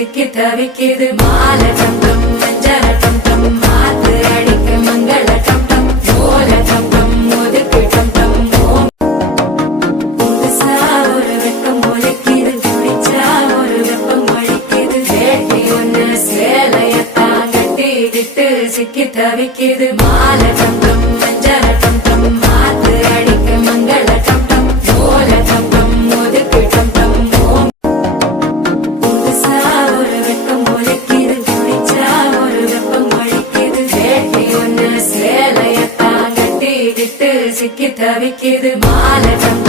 சிக்கி தவிக்குது மாலை டம் டம் மஞ்சள டம் டம் மாத்து அடிக்க மங்கள டம் டம் ஓல டம் டம் ஒதுக்கு டம் டம் புதுசா ஒரு வெக்கம் ஒலிக்குது குடிச்சா ஒரு வெப்பம் ஒழிக்குது வேட்டி ஒண்ணு சேலையத்தான் கட்டிக்கிட்டு சிக்கி தவிக்குது மாலை டம் டம் மஞ்சள டம் டம் மாத்து அடிக்க மங்கள டம் டம் ஓல டம் டம் ஒதுக்கு டம் டம் புதுசா ஒரு வெக்கம் ஒலிக்குது குடிச்சா ஒரு வெப்பம் ஒழிக்குது வேட்டி ஒண்ணு சேலையத்தான் கட்டிக்கிட்டு சிக்கி தவிக்குது மாலை டம்